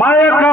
మా యొక్క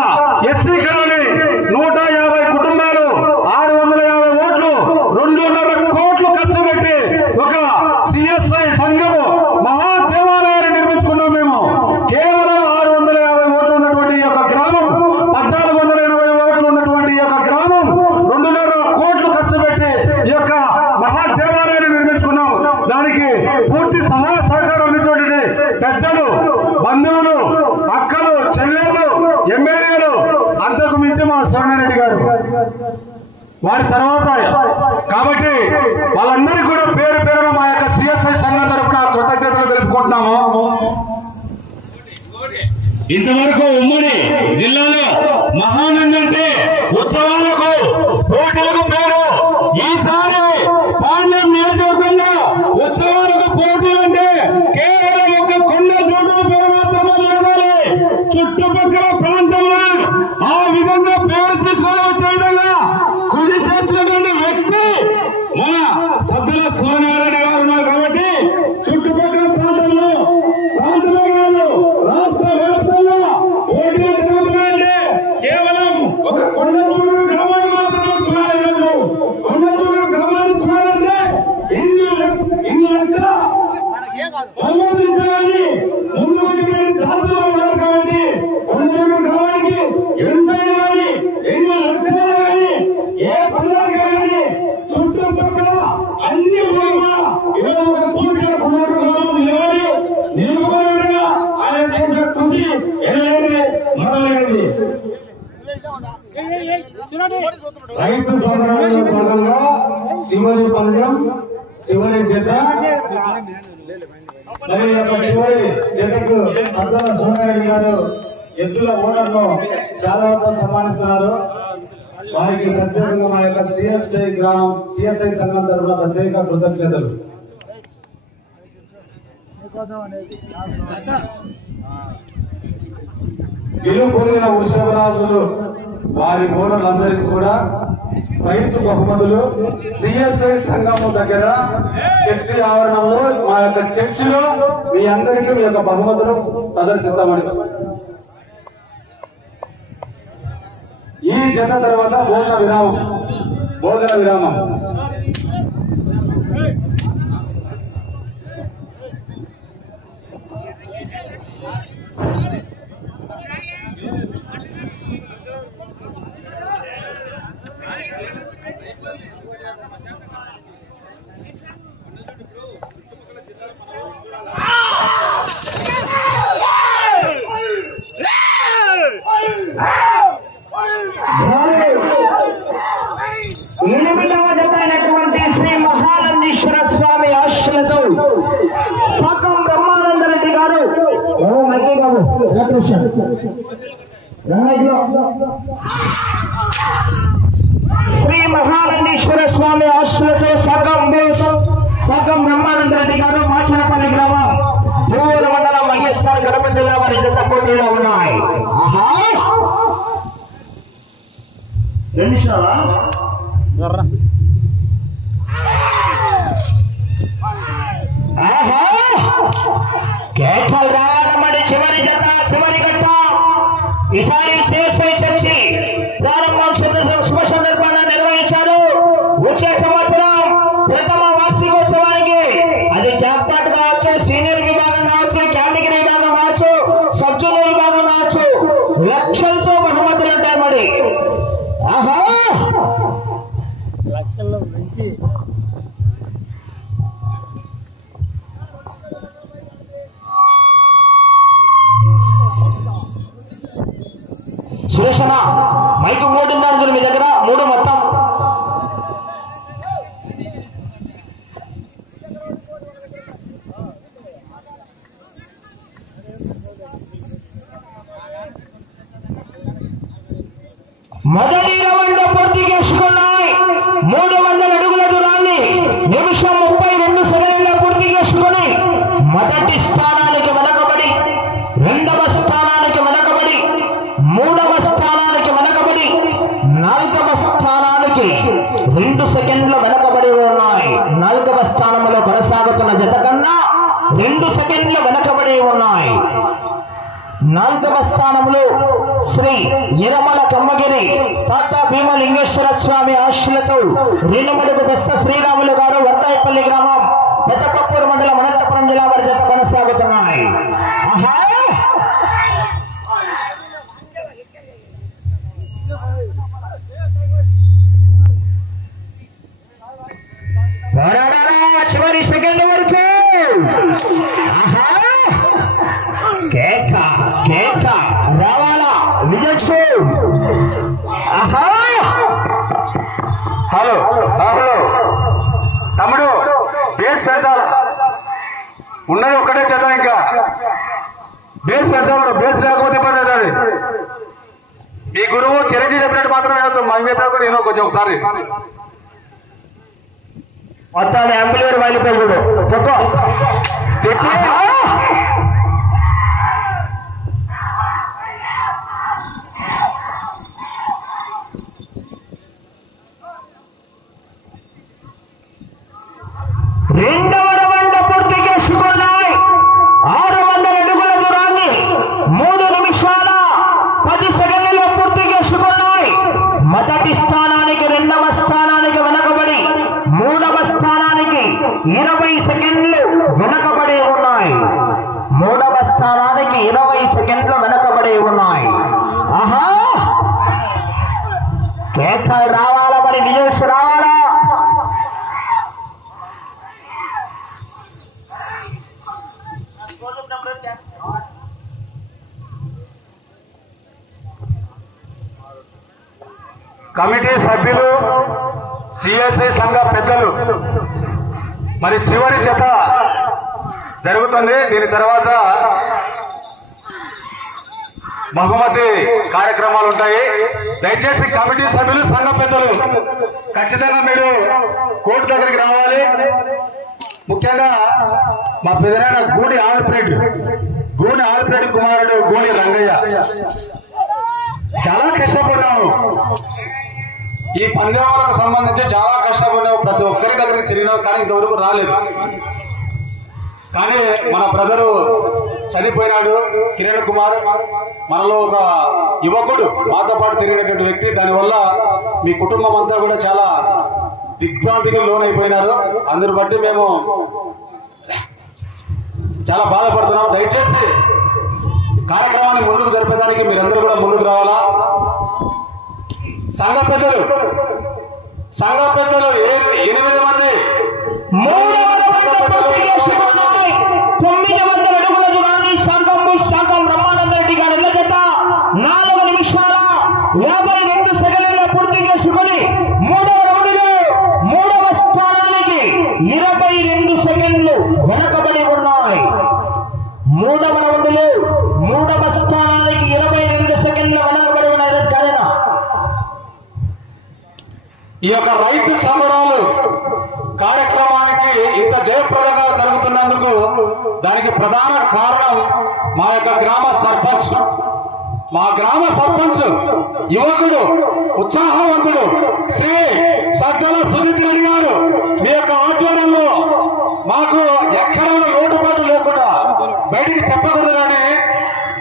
వరకు ఉమ్మడి జిల్లాలో మహానందంటే ఉత్సవాలకు పోటీలకు ఎద్దుల ఓనర్ను చాలా సన్మానిస్తున్నారు. వారికి ప్రత్యేకంగా మా యొక్క సిఎస్ఐ గ్రామం సిఎస్ఐ సంఘం తరఫున ప్రత్యేక కృతజ్ఞతలు. ఇరు పొందిన వృషభరాజులు వారి ఓనర్లందరికీ కూడా బయటికి బహుమతులు సిఎస్ఐ సంఘము దగ్గర చర్చి ఆవరణంలో మా యొక్క చర్చిలో మీ అందరికీ మీ యొక్క బహుమతులు ప్రదర్శిస్తామని. ఈ జన తర్వాత భోజన విరామం. భోజన విరామం. నిమిషం శ్రీ మహానందీశ్వర స్వామి ఆస్తులతో సగం సగం బ్రహ్మానంద రెడ్డి గారు మాచనపల్లి గ్రామం యువల మండలం వైఎస్ఆర్ కడప జిల్లా వారి జత పోటీలో ఉన్నాయి. రెండు నిమిషాలా? విచారించి మొదటి రౌండ్ పూర్తి చేసుకున్నాయి. మూడు వందల అడుగుల దూరాన్ని నిమిషం ముప్పై రెండు సెకండ్ల పూర్తి చేసుకున్నాయి. మొదటి స్థానం కమ్మగిరి తాత భీమలింగేశ్వర స్వామి ఆశులతో రెండు బెస్త శ్రీరాములు గారు వర్తాయిపల్లి గ్రామం పెద్దపప్పూరు మండలం అనంతపురం జిల్లా వారి జత కొనసాగుతున్నాయి. కొంచెం ఒకసారి. మొత్తం యాంపులేరు వాలిపోయాడు చెప్పు. కమిటీ సభ్యులు సిఎస్ఐ సంఘ పెద్దలు. మరి చివరి జత జరుగుతుంది. దీని తర్వాత బహుమతి కార్యక్రమాలు ఉంటాయి. దయచేసి కమిటీ సభ్యులు సంఘ పెద్దలు ఖచ్చితంగా మీరు కోర్టు దగ్గరికి రావాలి. ముఖ్యంగా మా పెదనాయన గూడి ఆల్ఫ్రెడ్ గూడి ఆల్ఫ్రెడ్ కుమారుడు గూడి రంగయ్య. చాలా కష్టపడ్డాము. ఈ పందేవాలకు సంబంధించి చాలా కష్టపడ్డావు ప్రతి ఒక్కరి దగ్గరికి తిరిగినావు కానీ ఇంతవరకు రాలేదు. కానీ మన బ్రదరు చనిపోయినాడు కిరణ్ కుమార్. మనలో ఒక యువకుడు మాతో పాటు తిరిగినటువంటి వ్యక్తి. దానివల్ల మీ కుటుంబం అంతా కూడా చాలా దిగ్భ్రాంతికి లోనైపోయినారు. అందరి బట్టి మేము చాలా బాధపడుతున్నాం. దయచేసి కార్యక్రమాన్ని ముందుకు జరిపేదానికి మీరందరూ కూడా ముందుకు రావాలా? సంఘ పెద్దలు సంఘ పెద్దలు ఎనిమిది మంది. మూడు వందల పూర్తి చేసుకున్నాయి తొమ్మిది వందల అడుగుల దూరాన్ని సంఘం సంఘం బ్రహ్మానంద రెడ్డి గారి ఇళ్ళ జత నాలుగు నిమిషాల యాభై రెండు సెకండ్ల పూర్తి చేసుకుని మూడవ రౌండ్లో మూడవ స్థానానికి ఇరవై రెండు సెకండ్లు వెనకబడి ఉన్నాయి మూడవ రౌండ్లో మూడవ స్థానానికి ఇరవై రెండు సెకండ్ల వెనకబడి ఉన్నాయి కానీ ఈ యొక్క రైతు సంబరాలు కార్యక్రమానికి ఇంత జయప్రదంగా జరుగుతున్నందుకు దానికి ప్రధాన కారణం మా యొక్క గ్రామ సర్పంచ్. మా గ్రామ సర్పంచ్ యువకుడు ఉత్సాహవంతుడు శ్రీ సద్దల సుజిత్ రెడ్డి గారు. మీ యొక్క ఆధ్వర్యంలో మాకు ఎక్కడ లోటుపాటు లేకుండా బయటికి చెప్పకూడదు కానీ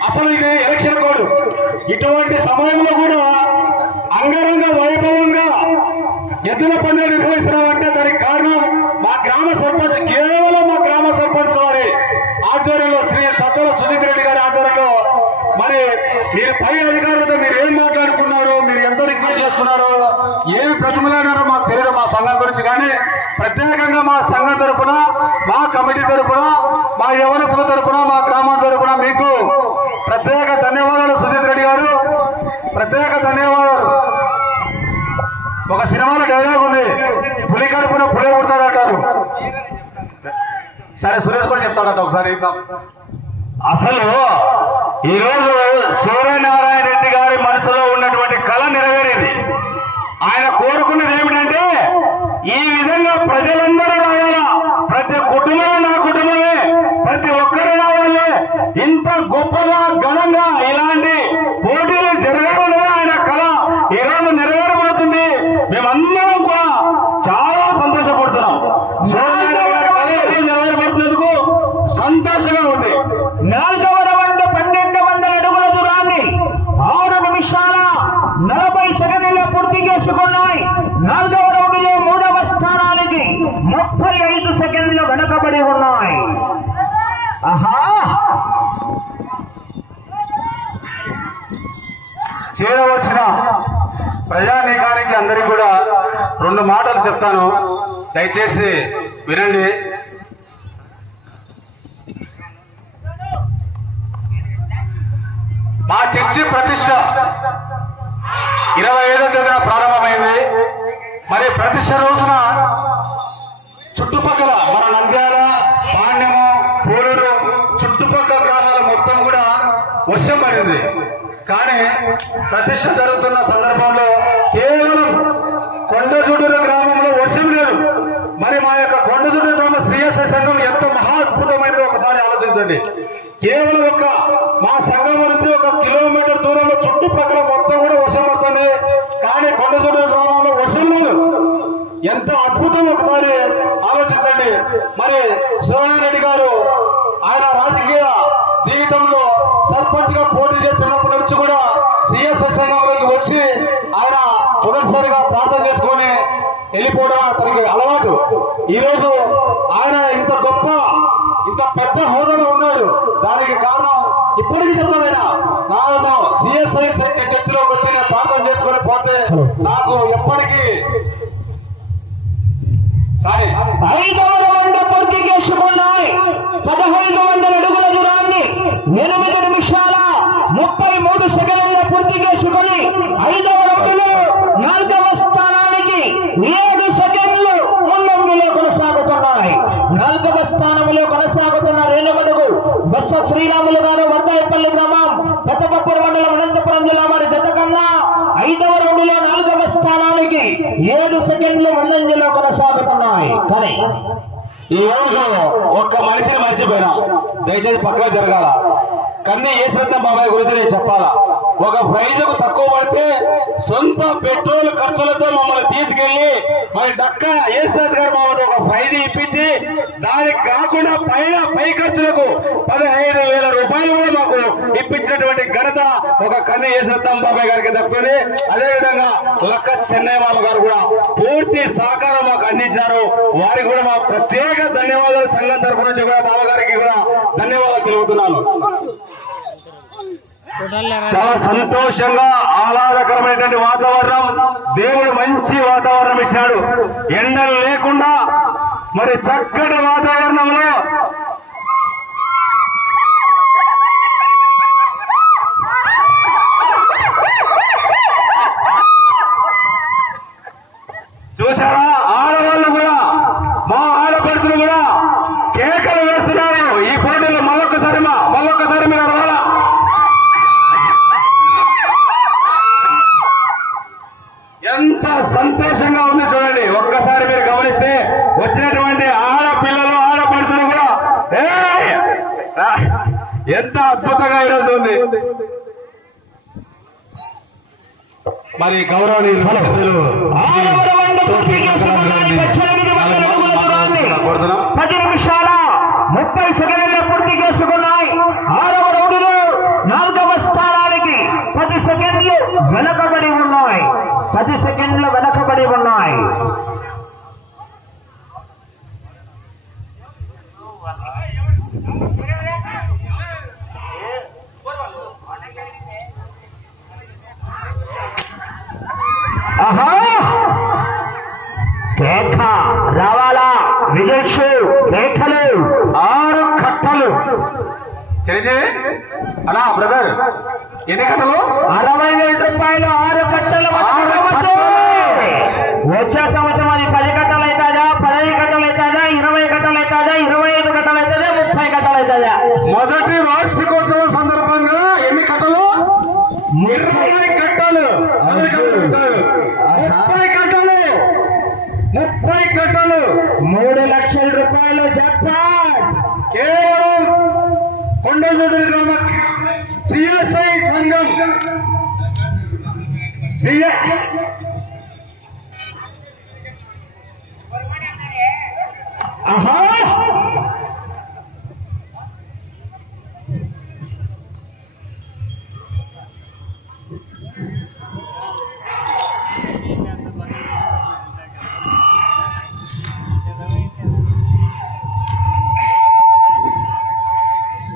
అసలు ఇది ఎలక్షన్ కోడ్. ఇటువంటి సమయంలో కూడా అంగరంగ వైభవం ఎద్దుల పనులు నిర్వహిస్తున్నాం అంటే దానికి కారణం మా గ్రామ సర్పంచ్ కేవలం మా గ్రామ సర్పంచ్ వారి. ఆధ్వర్యంలో శ్రీ సత్తుల సుజిత్ రెడ్డి గారి ఆధ్వర్యంలో మరి మీరు పై అధికారులతో మీరు ఏం మాట్లాడుకున్నారు మీరు ఎంత రిక్వెస్ట్ చేసుకున్నారు ఏమి ప్రతిమలాడారో మాకు తెలియదు మా సంఘం గురించి. కానీ ప్రత్యేకంగా మా సంఘం తరపున మా కమిటీ తరపున మా యవనస్తుల తరపున మా గ్రామం తరపున మీకు ప్రత్యేక ధన్యవాదాలు సుజిత్ రెడ్డి గారు. ప్రత్యేక ధన్యవాదాలు. ఒక సినిమాలో డైలాగ్ ఉంది. పులి కడుపున పులే పుడతాడంటారు సరే సురేష్ కూడా చెప్తాడంట ఒకసారి అసలు ఈరోజు సూర్యనారాయణ రెడ్డి గారి మనసులో ఉన్నటువంటి కళ నెరవేరింది. ఆయన కోరుకున్నది ఏమిటంటే ఈ విధంగా ప్రజలందరూ రావాలా ప్రతి కుటుంబం నా కుటుంబం ప్రతి ఒక్కరు రావాలి ఇంత గొప్పగా ఘనంగా ఇలాంటి పోటీలు జరగడం ఆయన కళ ఈ రోజు నెరవేరబోతుంది మేమందరం కూడా చాలా సంతోషపడుతున్నాం సూర్యనారాయణ గారి కళ ఈరోజు నెరవేరబడుతున్నందుకు సంతోషంగా ఉంది నాలుగవ రౌండ్ పన్నెండు వందల అడుగుల చేసుకున్నాయి నాలుగవ రౌండ్లో మూడవ స్థానానికి ముప్పై ఐదు సెకండ్లు వెనుకబడి ఉన్నాయి ఆహా వచ్చిన ప్రజానీకానికి అందరికి కూడా రెండు మాటలు చెప్తాను. దయచేసి వినండి. మా చర్చి ప్రతిష్ట ఇరవై ఐదో తేదీన ప్రారంభమైంది. మరి ప్రతిష్ట రోజున ప్రతిష్ట జరుగుతున్న సందర్భంలో కేవలం కొండచూడూరు గ్రామంలో వర్షం లేదు. మరి మా యొక్క కొండచూడూరు గ్రామ శ్రీఎస్ఐ సంఘం ఎంత మహాద్భుతమైనదో ఒకసారి ఆలోచించండి. కేవలం ఒక మా సంఘం నుంచి ఒక కిలోమీటర్ దూరంలో చుట్టుపక్కల మొత్తం కూడా వర్షం పడుతుంది. కానీ కొండచూడూరు గ్రామంలో వర్షం లేదు. ఎంత అద్భుతం ఒకసారి ఆలోచించండి. మరి శివనారెడ్డి గారు ఆయన రాజకీయ జీవితంలో సర్పంచ్గా పోటీ చేస్తున్న నుంచి కూడా సిఎస్ఐ సంఘంలోకి వచ్చి ఆయన మొదటిసారిగా ప్రార్థన చేసుకొని వెళ్ళిపోవడం తనకి అలవాటు. ఈ రోజు ఆయన ఇంత గొప్ప ఇంత పెద్ద హోదాలో ఉన్నాడు. దానికి కారణం ఇప్పటికీ చెప్తానైనా ನಾನು సిఎస్ఐ చర్చిలోకి వచ్చి నేను ప్రార్థన చేసుకొని పోతే నాకు ఎప్పటికీ కానీ ఐదవ రౌండ్ పూర్తి చేసుకున్నాయి. పదహైదు వందల అడుగుల దూరాన్ని ఎనిమిది నిమిషాల ముప్పై మూడు సెకండ్ల పూర్తి చేసుకుని ఐదవ రౌండ్లో నాలుగవ స్థానానికి సెకండ్లు ముందంగిలో కొనసాగుతున్నాయి నాలుగవ స్థానంలో కొనసాగుతున్న రేణుమడుగు బస్స శ్రీరాములు గారు వర్దాయపల్లి గ్రామం పెద్దకప్పూరు మండలం అనంతపురం జిల్లా వారి జత కన్నా ఐదవ రౌండ్లో నాలుగవ స్థానానికి ఏడు సెకండ్లు ముందంజలో కొనసాగుతున్నాయి. కానీ ఈ రోజు ఒక్క మనిషిని మర్చిపోయినా. దయచేసి పక్కగా జరగాల. కంది ఏ బాబాయ్ గురించి నేను చెప్పాలా? ఒక ప్రైజుకు తక్కువ పడితే సొంత పెట్రోల్ ఖర్చులతో మమ్మల్ని తీసుకెళ్ళి మరి డక్క ఏసాస్ గారు మామూలు ఒక ప్రైజ్ ఇప్పించి దానికి కాకుండా పైన పై ఖర్చులకు పదహైదు వేల రూపాయలు కూడా మాకు ఇప్పించినటువంటి ఘనత ఒక కన్ను ఏసత్తం బాబాయ్ గారికి దక్కుతుంది అదేవిధంగా లక్క చెన్నై బాబు గారు కూడా పూర్తి సహకారం మాకు అందించారు. వారికి కూడా మా ప్రత్యేక ధన్యవాదాలు. సంఘం తరఫు నుంచి కూడా బాబా గారికి కూడా ధన్యవాదాలు తెలుపుతున్నాను. చాలా సంతోషంగా ఆహ్లాదకరమైనటువంటి వాతావరణం. దేవుడు మంచి వాతావరణం ఇచ్చాడు. ఎండలు లేకుండా మరి చక్కటి వాతావరణంలో చూసారా ఆడవాళ్ళు కూడా మా ఆడపడుచులు కూడా కేకలు వేస్తున్నారు ఈ పోటీలో మళ్ళొక్కసారి మా మళ్ళొక్కసారి మీరు రావాలా ఎంత సంతోషంగా ఉంది చూడండి ఒక్కసారి మీరు గమనిస్తే వచ్చినటువంటి ఆడపిల్లలు ఆడపడుచులు కూడా "ఏయ్!" రా. ఎంత అద్భుతంగా ఈరోజు ఉంది. మరి గౌరవనీయులు పది నిమిషాల ముప్పై సెకండ్లు పూర్తి చేసుకున్నాయి. ఆరవ రౌండ్లో నాలుగవ స్థానానికి పది సెకండ్లు వెనకబడి ఉన్నాయి. పది సెకండ్లు వెనకబడి ఉన్నాయి. ఆహా! కేక రావాలా? విజయ్ కేకలు ఆరు కట్టలు. చిరంజీవి అలా బ్రదర్ ఎన్ని కట్టలు? అరవై వేల రూపాయలు ఆరు కట్టలు. వచ్చే సంవత్సరం అది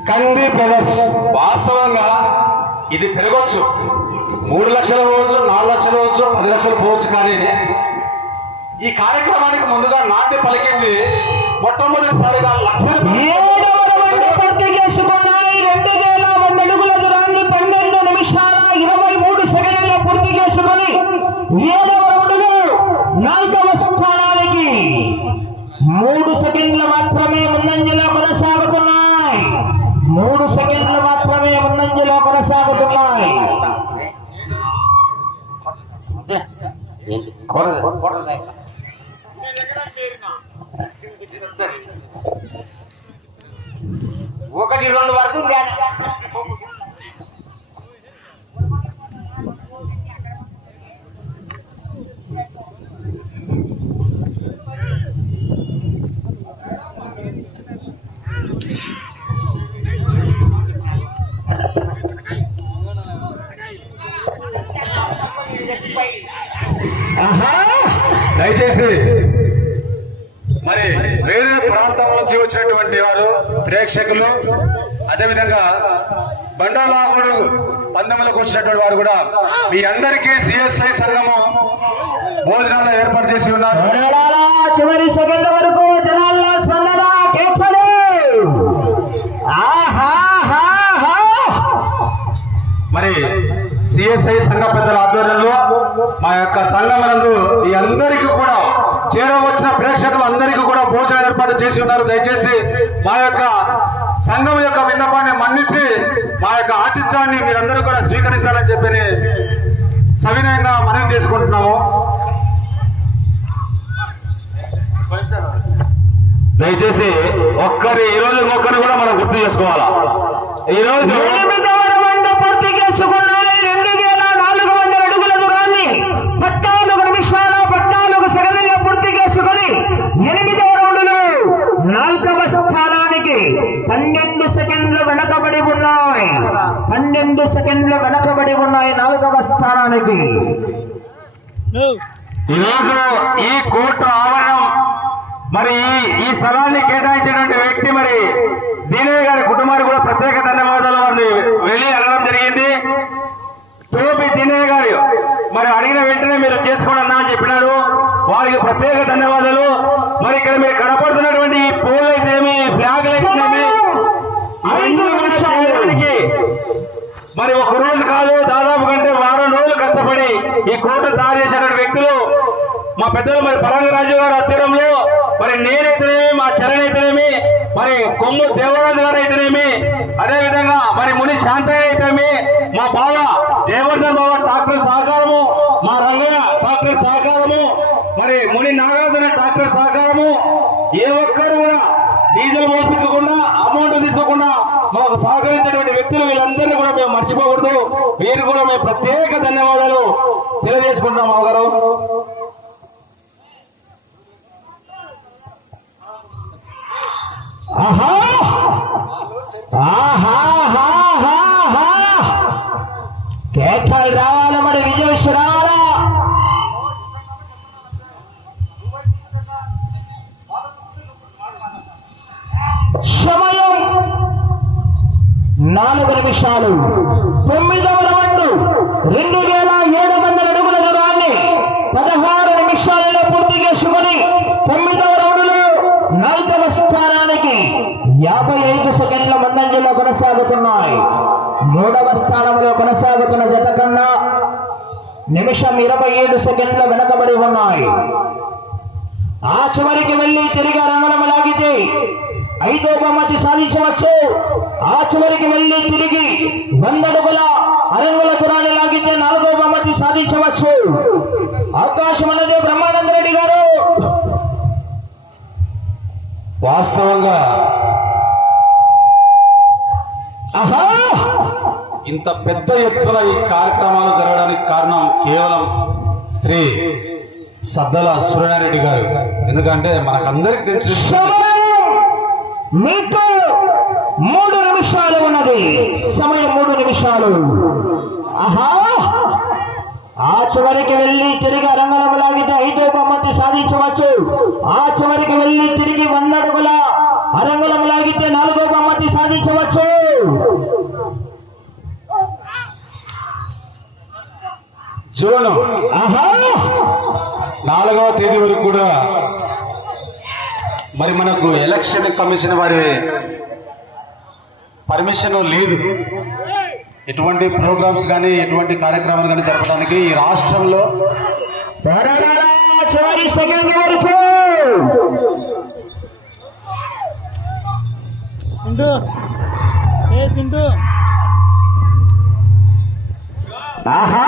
కంది ప్రదర్శన వాస్తవంగా ఇది పెరగొచ్చు. మూడు లక్షల రోజు పది లక్షలు పోవచ్చు కానీ ఈ కార్యక్రమానికి ముందుగా నాటి పలికింది మొట్టమొదటిసారిగా లక్ష ఏడవ రౌండ్ పూర్తి చేసుకున్నాయి రెండు వేల వంద అడుగుల దూరాన్ని పన్నెండు నిమిషాల ఇరవై మూడు సెకండ్ల పూర్తి చేసుకొని ఏడవ రౌండ్లో నాలుగవ స్థానానికి మూడు సెకండ్లు మాత్రమే ముందంజలో కొనసాగుతున్నాయి మూడు సెకండ్లు మాత్రమే ముందంజలో కొనసాగుతున్నాయి ఒకటి రెండు వరకు ప్రేక్షకులు అదేవిధంగా బండాలాగుడు పందెములకు వచ్చినటువంటి వారు కూడా మీ అందరికీ సిఎస్ఐ సంఘము భోజనాలు ఏర్పాటు చేసి ఉన్నారు చివరి సెకండ్ వరకు జనాల్లో స్పందన. మరి సిఎస్ఐ సంఘ పెద్దల ఆధ్వర్యంలో మా యొక్క సంఘమనందు ఈ అందరికీ కూడా చేరవచ్చిన ప్రేక్షకులు అందరికీ కూడా భోజనం ఏర్పాటు చేసి ఉన్నారు. దయచేసి మా యొక్క సంఘం యొక్క విన్నపాన్ని మన్నించి మా యొక్క ఆతిథ్యాన్ని మీరందరూ కూడా స్వీకరించాలని చెప్పి సవినయంగా మనవి చేసుకుంటున్నాము. దయచేసి ఒక్కరి ఈ రోజు ఒక్కరిని కూడా మనం గుర్తు చేసుకోవాలా? ఈ రోజు ఎనిమిదవ రౌండ్ పూర్తి చేసుకున్నాయి రెండు వేల నాలుగు వందల అడుగుల దూరాన్ని పద్నాలుగు నిమిషాల పద్నాలుగు సెకండ్ల పూర్తి చేసుకొని ఎనిమిదవ రౌండ్లో నాలుగవ స్థానానికి పన్నెండు సెకండ్లు వెనకబడి ఉన్నాయి పన్నెండు సెకండ్లు వెనకబడి ఉన్నాయి నాలుగవ స్థానానికి. ఈరోజు ఈ కోర్టు ఆవరణం మరి ఈ ఈ స్థలాన్ని కేటాయించినటువంటి వ్యక్తి మరి దీనయ్య గారి కుటుంబానికి కూడా ప్రత్యేక ధన్యవాదాలు వారిని వెళ్ళి అడగడం జరిగింది. టోపి దీనయ్య గారు మరి అడిగిన వెంటనే మీరు చేసుకోండి అన్నా అని చెప్పినారు వారికి ప్రత్యేక ధన్యవాదాలు. మరి ఇక్కడ మీరు కనపడుతున్నటువంటి పూలు అయితేమి ఫ్లాగులు అయితేమి అవన్నీ కూడా చేయడానికి మరి ఒక రోజు కాదు దాదాపు కంటే వారం రోజులు కష్టపడి ఈ కోట తయారు చేసినటువంటి వ్యక్తులు మా పెద్దలు మరి పరంగరాజు గారు ఆధ్వర్యంలో మరి నేనైతేనేమి మా చరణ్ అయితేనేమి మరి కొమ్ము దేవరాజు గారు అయితేనేమి అదే విధంగా మరి ముని శాంతయ్య అయితేనేమి మా బావ జయవర్ధన్ బావ డాక్టర్ సహకారము మా రంగయ్య డాక్టర్ సహకారము మరి ముని నాగార్జున డాక్టర్ సహకారము ఏ ఒక్కరు కూడా డీజిల్ పోల్పించకుండా అమౌంట్ తీసుకోకుండా మాకు సహకరించినటువంటి వ్యక్తులు వీళ్ళందరినీ కూడా మేము మర్చిపోకూడదు. వీరు కూడా మేము ప్రత్యేక ధన్యవాదాలు తెలియజేసుకుంటున్నాం మామగారు గారు ఆహా ఆహాహాహాహా. నిమిషం ఇరవై ఏడు సెకండ్ల వెనకబడి ఉన్నాయి. ఆ చివరికి వెళ్ళి తిరిగి రంగం లాగితే ఐదో బహుమతి సాధించవచ్చు. ఆ చివరికి వెళ్ళి తిరిగి వందడుగుల అరంగుల దూరాన్ని లాగితే నాలుగో బహుమతి సాధించవచ్చు. అవకాశం అన్నది బ్రహ్మానంద రెడ్డి గారు. వాస్తవంగా ఆహా! ఇంత పెద్ద ఎత్తున ఈ కార్యక్రమాలు జరగడానికి కారణం కేవలం శ్రీ సద్దల సూర్యారెడ్డి గారు. ఎందుకంటే మనకందరికి తెలిసి. మూడు నిమిషాలు ఉన్నది. సమయం మూడు నిమిషాలు. ఆహా! ఆ చివరికి వెళ్ళి తిరిగి రంగం లాగితే ఐదో బహుమతి సాధించవచ్చు. ఆ చివరికి వెళ్ళి తిరిగి వంద అడుగుల అరంగులం లాగితే నాలుగో బహుమతి సాధించవచ్చు. జూన్ ఆహా! నాలుగవ తేదీ వరకు కూడా మరి మనకు ఎలక్షన్ కమిషన్ వారి పర్మిషన్ లేదు. ఎటువంటి ప్రోగ్రామ్స్ కానీ ఎటువంటి కార్యక్రమాలు కానీ జరపడానికి ఈ రాష్ట్రంలో తరరరా ఆహా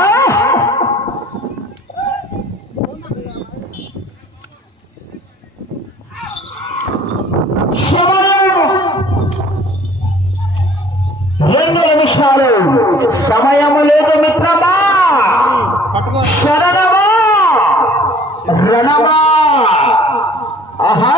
సమయం రెండు నిమిషాలు? సమయం లేదు మిత్రమా. శరణమా. రణమా ఆహా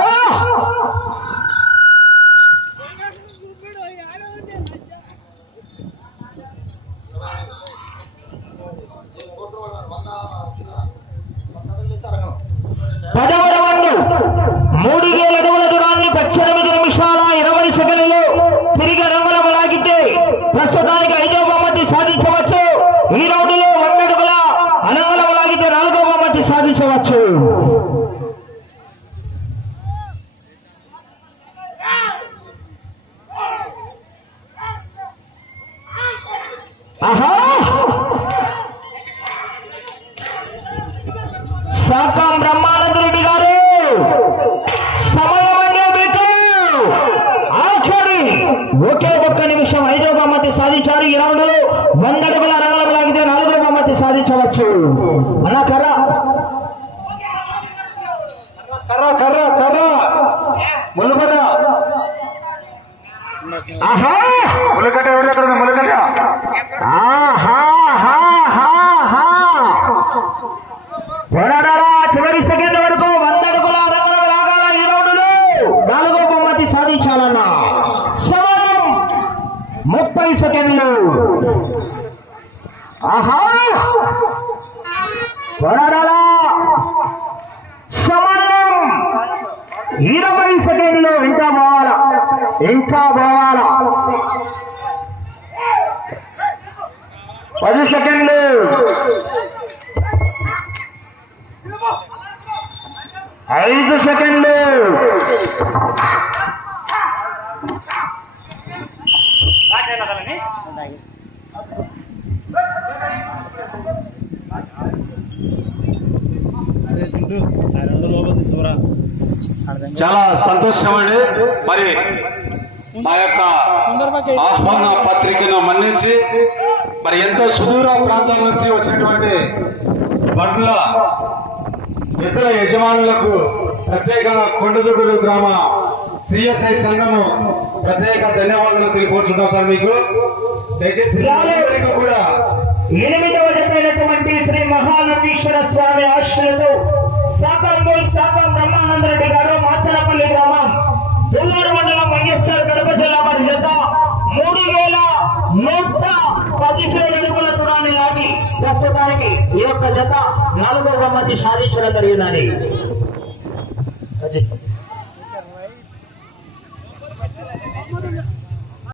పదవ రౌండ్ మూడు వేల అడుగుల దూరాన్ని పద్దెనిమిది నిమిషాల ఇరవై సెకండ్లు తిరిగి రంగులం లాగితే ప్రస్తుతానికి ఐదో బహుమతి సాధించవచ్చు ఈ రౌండ్లో వంద అడుగుల అనంగలం లాగితే నాలుగో బహుమతి సాధించవచ్చు ఆహా సాకాం బ్రహ్మానంద రెడ్డి గారు సమయం అనేది ఆఖరి ఒకే ఒక్క నిమిషం ఐదో బహుమతి సాధించారు ఈ రౌండ్లో వంద అడుగుల రంగం లాగితే నాలుగో బహుమతి సాధించవచ్చు అన్న కర్ర కర్ర కర్ర కర్ర ములుగడ్డ ఆహా ములుగడ్డ ఎవరు ఎక్కడ ఉంది? చివరి సెకండ్ వరకు వంద అడుగుల రంగం లాగాల ఈ రౌండ్లో నాలుగో బహుమతి సాధించాలన్న సమయం ముప్పై సెకండ్లు. ఆహా! పోరాడాలా సమయం ఇరవై సెకండ్లు. ఇంకా పోవాలా? ఇంకా పోవాలా? పది సెకండ్లు. ఐదు సెకండ్లు. చాలా సంతోషం అండి మరి మా యొక్క ఆహ్వాన పత్రికను మన్నించి మరి ఎంతో సుదూర ప్రాంతాల నుంచి వచ్చినటువంటి బండ్ల ఇతర యజమానులకు ప్రత్యేకంగా కొండజుడురు గ్రామ సిఎస్ఐ సంఘము ప్రత్యేక ధన్యవాదాలు తెలియపరుచున్నాం సార్ మీకు. దయచేసి కూడా ఎనిమిదవ జతైనటువంటి శ్రీ మహానందీశ్వర స్వామి ఆశ్రయంతో సాకంబోల్ సాకం బ్రహ్మానంద రెడ్డి గారు మాచనపల్లి గ్రామం దుల్లూరు మండలం వైఎస్ఆర్ కడప జిల్లా వారి జత మూడు వేల నూట పదిహేడు అడుగుల దూరాన్ని ఆగి ప్రస్తుతానికి ఈ యొక్క జత నాలుగో బహుమతి సాధించడం జరిగినది